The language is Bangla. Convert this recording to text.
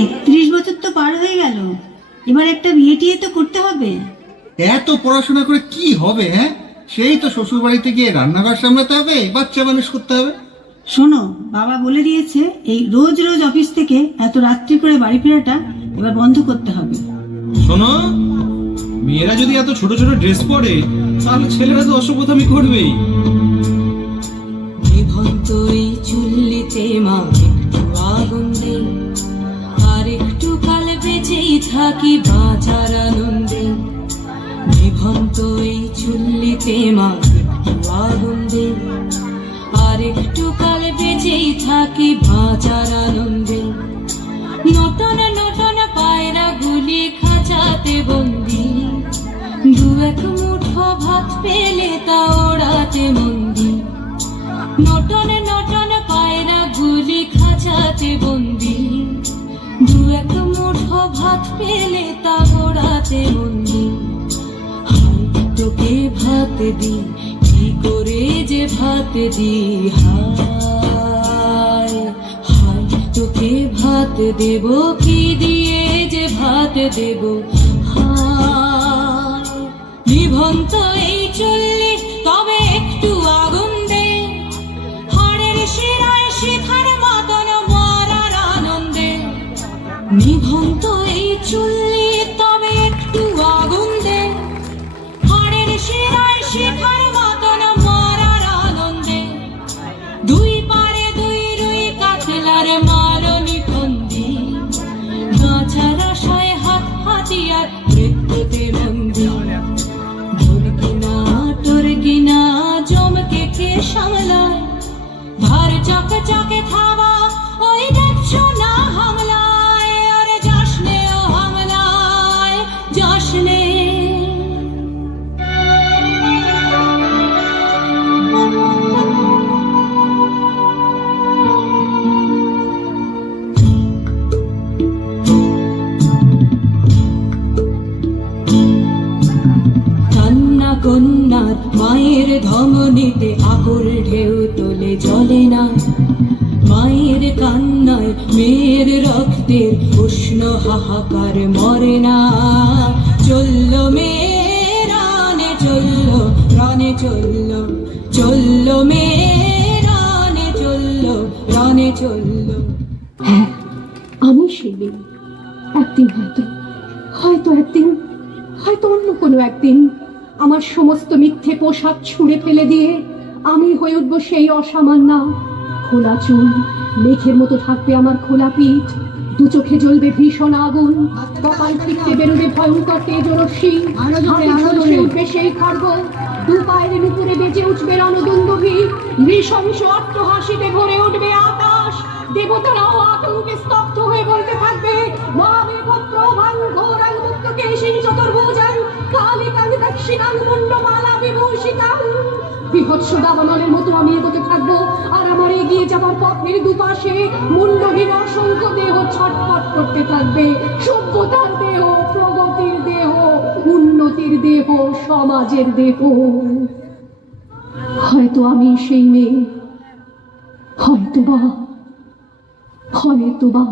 31 বছর তো পার হয়ে গেল, এবার একটা বিয়ে টিয়ে তো করতে হবে। এত পড়াশোনা করে কি হবে? হ্যাঁ, সেই তো শ্বশুর বাড়িতে গিয়ে রান্নাঘর সামলাতে হবে, বাচ্চা মানুষ করতে হবে। শোনো, বাবা বলে দিয়েছে এই রোজ রোজ অফিস থেকে এত রাত্রি করে বাড়ি ফেরাটা এবার বন্ধ করতে হবে। শোনো, মেয়েরা যদি এত ছোট ছোট ড্রেস পরে তাহলে ছেলেরা তো অসভ্যতামি করবেই। নিভন্ত এই চুল্লিতে মা একটু আগুন দে, আর একটু কাল বেঁচেই থাকি বাঁচার আনন্দে। নিভন্ত এই চুল্লিতে মা একটু আগুন দে, আর একটু কাল বেঁচেই থাকি বাঁচার আনন্দে। নটন নটন পায়রা গুলি খাঁচাতে বন্দি, দু এক মুঠো ভাত পেলে তা ওড়াতে মন্দি। নটন নটন পায়রা গুলি খাঁচাতে বন্দি, দু এক মুঠো ভাত পেলে তা ওড়াতে মন্দি। হাই তোকে ভাত দি, কি করে যে ভাত দি, হায় হায় তোকে ভাত দেব, কি দিয়ে যে ভাত দেব, হায়। নিভন্ত এই চুল্লি তবে একটু আগুন দে, হাড়ের শিরায় শিখার মতন মরার আনন্দে। নিভন্ত এই চুল্লি তবে একটু আগুন দে, হাড়ের শিরায় শিখার মতন মরার আনন্দে। দুই পারে দুই রুই কাতলার মারনি ফন্দি, বাঁচার আশায় হাত হাতিয়ার মৃত্যুতে বন্দি। ঢোল কিনা টোর কিনা জমকে কে সামলায়, ধার চকে চকে থাবা ওই দেখছো না হামলায়, আরে জশ্নে ও হামলায় জশ্নে। কান্না কন্যার মায়ের ধমনীতে আকুল ঢেউ তোলে জলে না, মায়ের কান্নায় মেয়ের রক্তের উষ্ণ হাহাকার মরে না। চলল মেয়ে রানে চলল, রানে চলল, চলল মেয়ে রানে চলল, রানে চলল। হ্যাঁ, আমি সেই মেয়ে। একদিন হয়তো, হয়তো একদিন, হয়তো অন্য কোনো একদিন আমার সমস্ত মিথ্যে পোশাক ছুঁড়ে ফেলে দিয়ে আমি হয়ে উঠবো সেই অসামান্যা। খোলা চুল, মেঘের মতো থাকবে আমার খোলা পিঠ, দু চোখে জ্বলবে ভীষণ আগুন, কপাল ফিরতে বেরোবে ভয়ঙ্কর তেজরশ্মি, উঠবে সেই খড়গ, দু পায়ের নুপুরে বেজে উঠবে রণদুন্দুভি, নৃশংস অট্টহাসিতে ভরে উঠবে আকাশ। দেবতারাও আতঙ্কে স্তব্ধ হয়ে বলতে থাকবে, মহাবীরভদ্র ভাঙ্গোরাং মুক্তকেশিং চতুর্ভুজাং কালিকাং দক্ষিণাং মুন্ডমালা বিভূষিতাং। বিভৎস দাবানলের মতো আমি এগোতে থাকবো, আর আমার এগিয়ে যাবার পথের দুপাশে মুন্ডহীন অসংখ্য দেহ ছটফট করতে থাকবে। সভ্যতার দেহ, প্রগতির দেহ, উন্নতির দেহ, সমাজের দেহ। হয়তো আমি সেই মেয়ে, হয়তোবা, হয়তোবা।